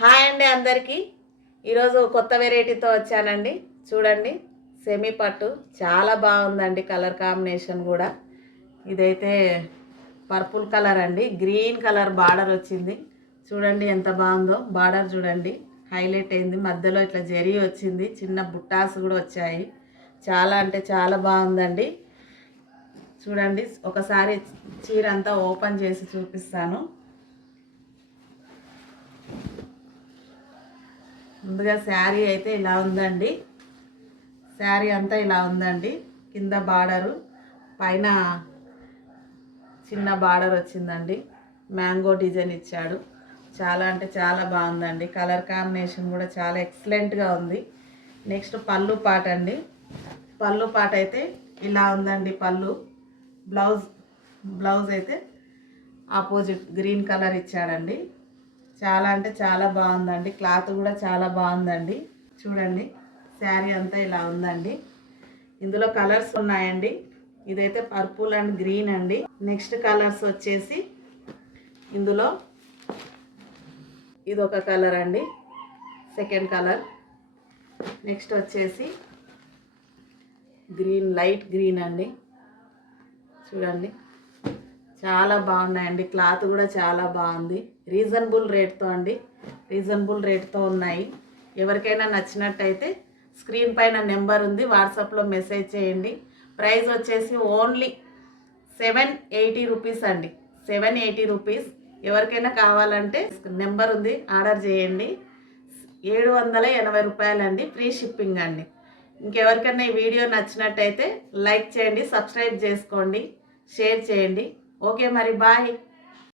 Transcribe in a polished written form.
Hi అండి అందరికీ. ఈరోజు కొత్త వెరైటీతో వచ్చానండి. చూడండి, సెమీ పట్టు చాలా బాగుందండి. కలర్ కాంబినేషన్ కూడా ఇదైతే పర్పుల్ కలర్ అండి. గ్రీన్ కలర్ బార్డర్ వచ్చింది. చూడండి ఎంత బాగుందో. బార్డర్ చూడండి, హైలైట్ అయింది. మధ్యలో ఇట్లా జరీ వచ్చింది. చిన్న బుట్టాస్ కూడా వచ్చాయి. చాలా అంటే చాలా బాగుందండి. చూడండి, ఒకసారి చీర అంతా ఓపెన్ చేసి చూపిస్తాను. ముందుగా శారీ అయితే ఇలా ఉందండి. శారీ అంతా ఇలా ఉందండి. కింద బార్డరు, పైన చిన్న బార్డర్ వచ్చిందండి. మ్యాంగో డిజైన్ ఇచ్చాడు. చాలా అంటే చాలా బాగుందండి. కలర్ కాంబినేషన్ కూడా చాలా ఎక్సలెంట్గా ఉంది. నెక్స్ట్ పళ్ళు పాట అండి. పళ్ళు పాట అయితే ఇలా ఉందండి. బ్లౌజ్ అయితే ఆపోజిట్ గ్రీన్ కలర్ ఇచ్చాడండి. చాలా అంటే చాలా బాగుందండి. క్లాత్ కూడా చాలా బాగుందండి. చూడండి, శారీ అంతా ఇలా ఉందండి. ఇందులో కలర్స్ ఉన్నాయండి. ఇదైతే పర్పుల్ అండ్ గ్రీన్ అండి. నెక్స్ట్ కలర్స్ వచ్చేసి ఇందులో ఇదొక కలర్ అండి, సెకండ్ కలర్. నెక్స్ట్ వచ్చేసి గ్రీన్, లైట్ గ్రీన్ అండి. చూడండి, చాలా బాగున్నాయండి. క్లాత్ కూడా చాలా బాగుంది. రీజనబుల్ రేట్తో ఉన్నాయి. ఎవరికైనా నచ్చినట్టయితే స్క్రీన్ పైన నెంబర్ ఉంది, వాట్సాప్లో మెసేజ్ చేయండి. ప్రైస్ వచ్చేసి ఓన్లీ 780 రూపీస్ అండి. 780 రూపీస్. ఎవరికైనా కావాలంటే నెంబర్ ఉంది, ఆర్డర్ చేయండి. 780 రూపాయలండి. ఫ్రీ షిప్పింగ్ అండి. ఇంకెవరికైనా ఈ వీడియో నచ్చినట్టయితే లైక్ చేయండి, సబ్స్క్రైబ్ చేసుకోండి, షేర్ చేయండి. ఓకే మరి, బాయ్.